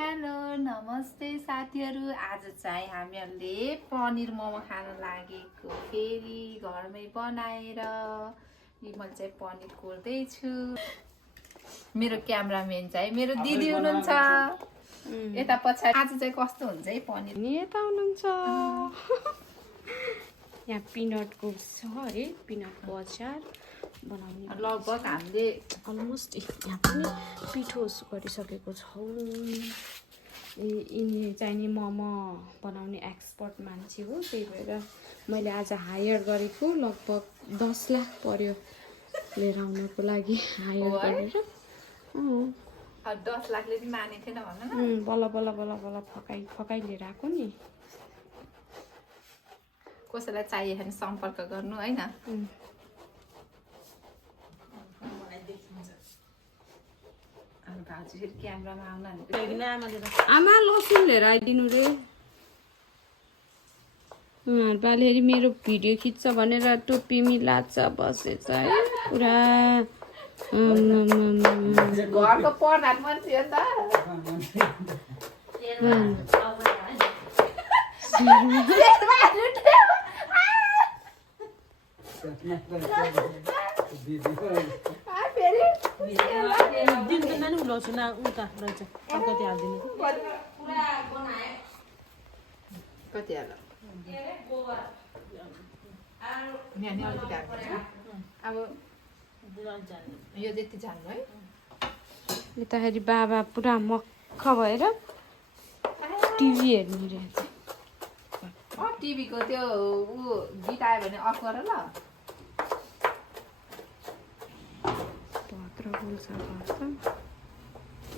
Hello नमस्ते साथीहरू। आज चाहिँ हामीहरूले पनिर मोमो खान लागेको फेरि घरमै बनाएर मैले चाहिँ पनिर कोर्दैछु। मेरो क्यामेराम्यान चाहिँ मेरो दिदी हुनुहुन्छ यता पछाडि। आज चाहिँ कस्तो हुन्छ है पनिर यता हुनुहुन्छ। यहाँ पिनटको छ है, पिनटको अचार बनाउने लगभग हामीले अलमोस्ट यहाँ पनि पिठो गरिसकेको छौँ। यिनी चाहिँ नि मोमो बनाउने एक्सपर्ट मान्छे हो, त्यही भएर मैले आज हायर गरेको। लगभग 10 लाख पर्यो लिएर आउनको लागि हायर गरेर। 10 लाखले पनि माने थिएन भन्न न। बल्ल बल्ल बल्ल बल्ल फकाइ लिएर आएको नि। कसैलाई चाहियो भने सम्पर्क गर्नु हैन। आमा लसुन लिएर आइदिनु रे। बालेरी मेरो भिडियो खिच्छ भनेर टोपी मिलाछ बसेछ है पुरा। घरको प्रधान मान्छे हो कति हाल अब यो जति जान्नु है। यताखेरि बाबा पुरा मक्ख भएर टिभी हेर्ने रहेछ। टिभीको त्यो गीत आयो भने अफ गर ल। भद्र बोल्छ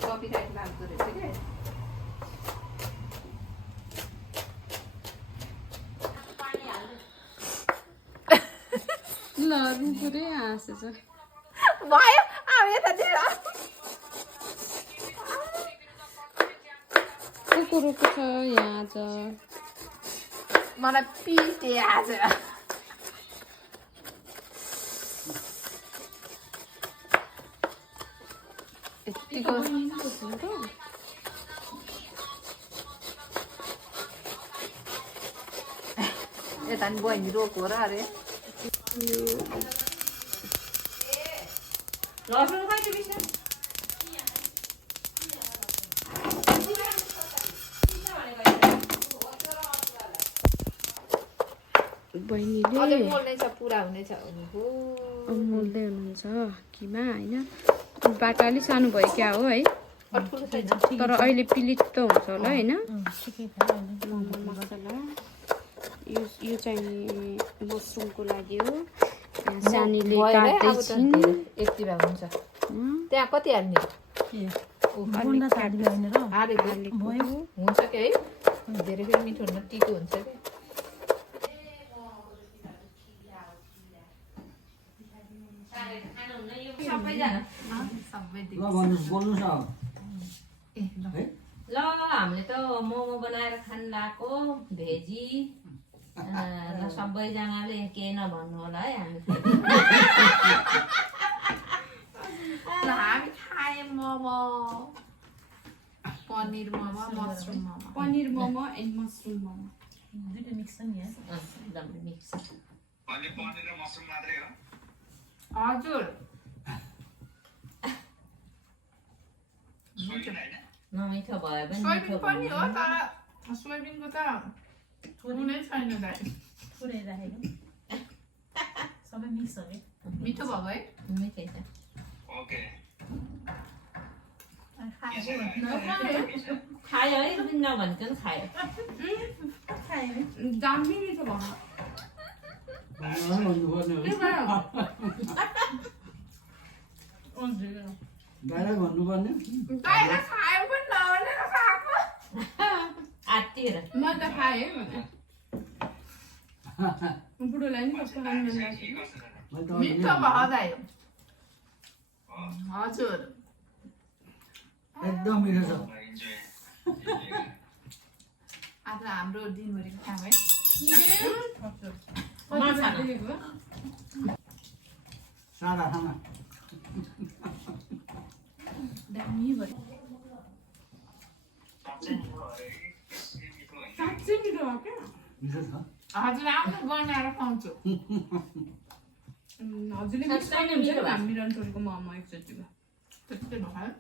कपिराइट लाग्दो रहेछ के। ल पुरै हाँसेछ भयो अब यतातिर कुकुरको छ यहाँ आज। मलाई पिटे आज। यतिको यता नि बहिनी रोक हो र अरे। लसुन कहिले बिस्यो? बहिनीले मोल्नै छ, पुरा हुनेछ। मोल्दै हुनुहुन्छ किमा होइन। बाटो अलिक सानो भयो क्या हो है, तर अहिले पिलित त हुन्छ होला होइन। मोमो मसला यो चाहिँ मसरुमको लागि हो। सानीले काट्दैछिन्। यति भए हुन्छ। त्यहाँ कति हाल्ने? हुन्छ कि है, धेरै फेरि मिठो हुन्न, तितो हुन्छ कि। ल हामीले त मोमो बनाएर खानु लाग्यो भेजी। ल सबैजनाले के नभन्नु होला है। हामी खायौँ momo, paneer momo, mushroom momo. Paneer momo and mushroom momo दुईटा मिक्स छ नि है। एकदम मिक्स छ। अनि पनिर र मसरुम मात्रै हो? हजुर नमिठो भए पनि सोयाबिन पनि हो, तर सोयाबिनको त हुनै छैन दाइ। थोरै राखेको सबै मिक्स हो कि मिठो भयो है। मिठै छ। ओके खायो है, नभनिकन खायो। दामी मिठो भयो। बाहिर भन्नुपर्ने दाइले खायो पनि नभनेर खाएको। आत्तिएर म त खाएँ बुढोलाई नि कस्तो खानु मन लाग्छ। मिठो भयो दाइ। हजुर एकदम मिठो छ। आज हाम्रो दिनभरिको काम है। सादा खाना दामी भयो। साँच्चै मिठो भयो क्या मिठो छ हजुर आउनु बनाएर खुवाउँछु हजुरले मिस साँच्चै नै गर्नुहुन्छ मिठो नि भयो। हामी रन्टोलको मोमो एकचोटिमा त्यस्तै भयो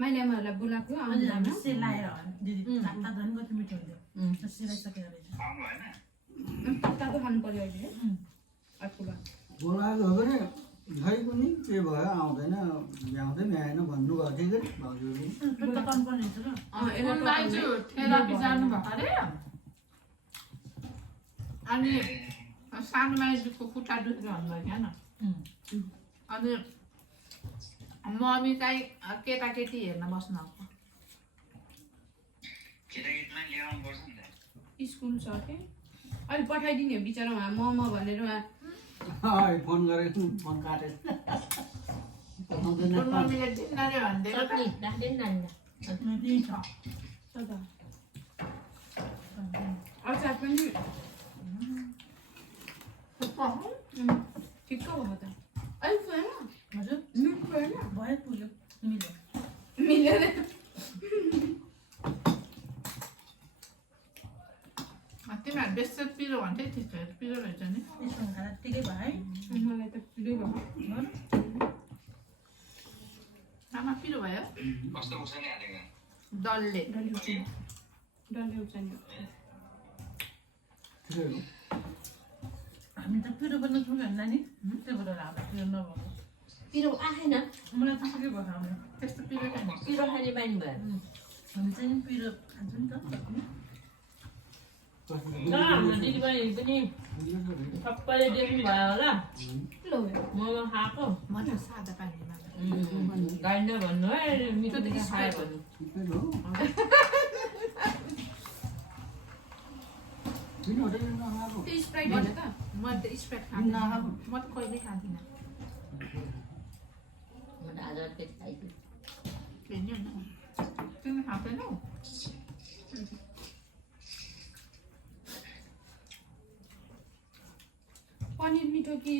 मैले आमाहरूलाई बोलाएको आउँदैन सेलाएर दिदी तातो झन् कति मिठो हुन्थ्यो सेलाइसकेर रहेछ तातो खानु पर्यो अहिले अर्को बार बोलाएको हो भने खै पनि के भयो आउँदैन भ्याउँदै भ्याएन भन्नुभएको थियो कि भाउजूले पकाउनु पर्ने रहेछ र थेरापी जानु भएको अरे अनि सानो माइजूको खुट्टा दुखेर भन्नुभयो क्या अनि मम्मी चाहिँ केटाकेटी हेर्न बस्नु केटाकेटीलाई लिएर आउनुपर्छ नि त स्कुल छ कि अहिले पठाइदिने हो बिचरा उहाँ मोमो भनेर उहाँ फोन गरेको फोन काटेर पठाउँदैन मम्मीले दिन्नरे भन्दै चटनी राख्दैन नानीलाई त्यही छ अचार पनि ठिक्क भयो त अलिक भएन हजुर नुन भएन भयो पुग्यो मिल्यो मिलेर तिमीहरू बेसी पिरो भन्थ्यो त्यस्तो पिरो रहेछ नि त्यसमा खाँदा ठिकै भयो है मलाई त पिरो भयो आमा पिरो भयो कस्तो खुर्सानी हालेको डल्ले डल्ले उचाल्यो ठिकै हो हामी त पिरो पनि छोड्यो होला नि त्यही भएर हाल्दा पिरो नभएको पिरो आएन मलाई त ठिकै भयो हाम्रो त्यस्तो पिरो छैन पिरो खाने बानी भयो हामी चाहिँ पिरो खान्छौँ नि त हाम्रो दिदीबहिनी पनि सबैले देख्नु भयो होला मोमो खाएको म त सादा पानीमा गाइन्ड भन्नु है मिठो मिठो खायो भन्नु ठिकै हो किन होटेल नखाएको त्यो स्प्राइट होइन त म त स्प्राइट खाँदैन म त कहिल्यै खाँदिनँ म त आज अर्कै खाइदिएँ फेरि नि तिमी खाँदैनौ पनिर मिठो कि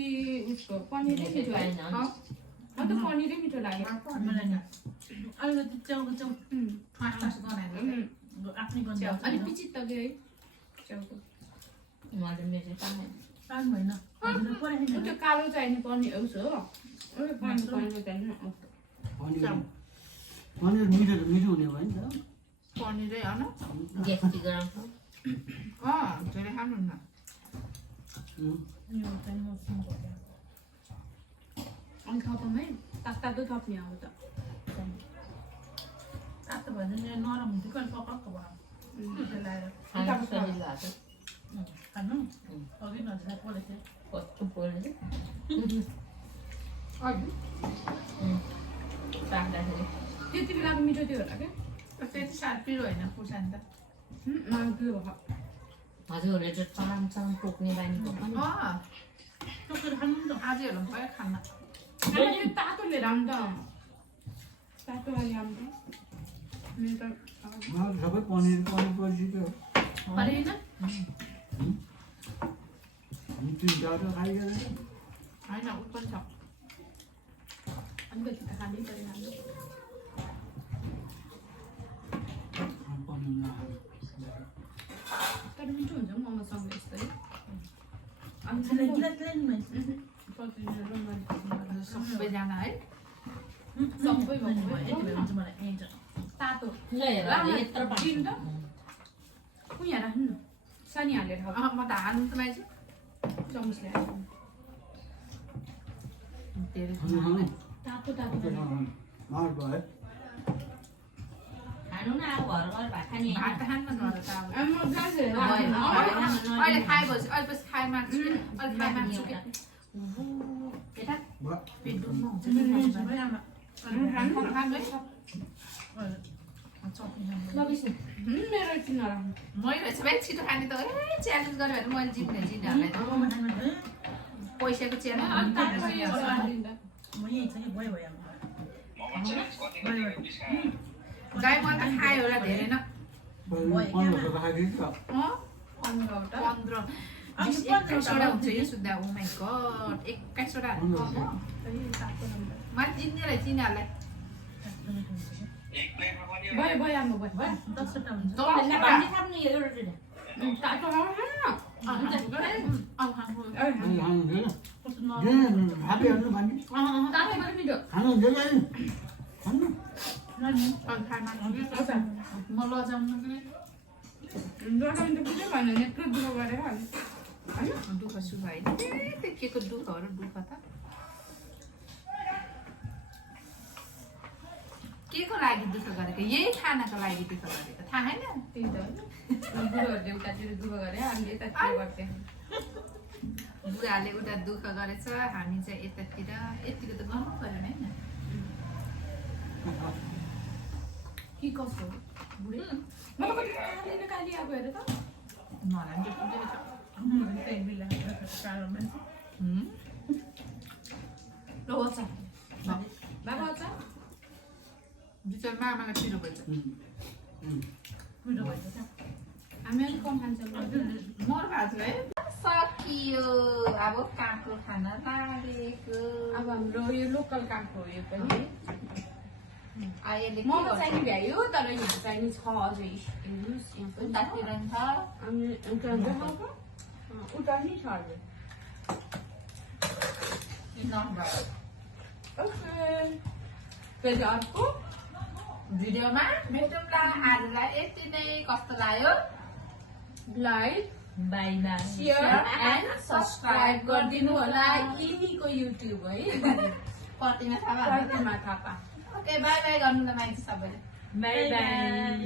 उसको पनिरै मिठो पाएन लाग्यो म त पनिरै मिठो लाग्यो मलाई नि अलिकति च्याउको च्याउ फाँस फाँस बनाएर आफ्नै गन्ध अनि पिचित त गयो है च्याउको मैले मेरो पाएन पाउनु भएन हजुरले पठाइदिनु त्यो कालो चाहिने पनिर उस हो पनिर चाहिने पनिर मिठो मिठो हुने भयो नि त पनिरै होइन ग्यास्ट्रिक गराउँछ धेरै खानुहुन्न यो चाहिँ मसँग भयो अनि थपौँ है तातो थप्ने अब त तातो भयो भने नरम हुन्थ्यो कहिले पकाएको भयो सेलाएर खानु सजिलो भएको खानु अघि नजिक पोलेको थिएँ कस्तो पोल्ने राख्दाखेरि त्यति बेलाको मिठो थियो होला क्या त्यति साह्रो पिरो होइन खुर्सानी त त्यो भयो हजुरहरूले त चलाम चलाम पोक्ने बानी भएको नि टोकेर खानु नि त आज हेरौँ भयो खाना त्यो तातो लिएर आउनु त तातो वाली आउनु त मेरो त मलाई सबै पनिर पनिर परिचित हो अरे होइन तिनवटा त खाइगयो होइन उ पनि छ अलिकति त खानै पऱ्यो हाम्रो पनिर नखानु तर मिठो हुन्छ मोमोसँग यस्तै अनि त्यसलाई गिलासलाई नि सबैजना है सबै भन्नु भयो यति बेला हुन्छ मलाई यहीँ छ तातो ल हेर यत्रो दिनु त उहाँ राख्नु न सानी हालेर खाऊ म त हाल्नु त माइजू चम्चले हाल्नु धेरै खानु तातो तातो मार भयो खानु न अब घर घर भात खाने भात त खानु न त अब म गाजर अहिले खाएपछि अहिले पछि खाए माग्छु अहिले खाए माग्छु कि यता पेट दुख्नु हुन्छ खानु है चटनी खानु ल बिस्नु मेरो किन राख्नु मैले भाइ छिटो खाने त च्यालेन्ज गरेँ भने मैले जित्ने जित्नेहरूलाई त पैसाको च्यालेन्ज म यहीँ छ कि भयो भयो मोमो च्यालेन्ज कति कति रुपिस खायो गाई मैले त खायो होला धेरै न 1500 राखिदिन्छ 15 अनि 21वटा हुन्छ यो सुत्दा ओ माई गड 21वटा कम हो मैले चिन्नेलाई चिन्नेहरूलाई एक प्लेटमा पनि भयो भयो आमा भयो 10वटा हुन्छ भान्जी थाप्नु यो एउटा तातो अनि खानुहुँदैन भापीहरू भन्ने तातो पनि मिठो खानुहुँदैन खानु म लजाउनु कि दोकान त बुझ्यो भने यत्रो दुःख गरेर दुःख सुख होइन के को दुःख हो र दुःख त के को लागि दुःख गरेको यही खानाको लागि दुःख गरेको थाहा छैन त्यही त बुढोहरूले उतातिर दुःख गरे हामीले यतातिर गर्थ्यौँ बुढाले उता दुःख गरेछ हामी चाहिँ यतातिर यतिको त गर्नु परेन होइन के कसो बुढी म त कति खाँदैन काली आएको हेर त मलाई पनि त्यस्तो रहेछ त्यही बेला कारोमा ल होस् बाबा आउँछ बिचरा मामालाई पिरो भएछ मिठो भएछ क्या हामी अलिक कम खान्छौँ मर भएको छ है सकियो अब काँक्रो खान लागेको अब हाम्रो यो लोकल काँक्रो हो यो पनि अहिले मोमो चाहिँ भ्यायो तर यहाँ चाहिँ छ अझै हेर्नुहोस् यहाँ पनि उतातिर पनि छ अनि उता नि छ अझै ओके फेरि अर्को भिडियोमा भेटौँला आजलाई यति नै कस्तो लाग्यो like by by share and subscribe गरिदिनु होला यिनीको युट्युब है प्रतिमा थापा प्रतिमा थापा ओके बाई बाई गर्नु त मान्छे सबैले बाई बाई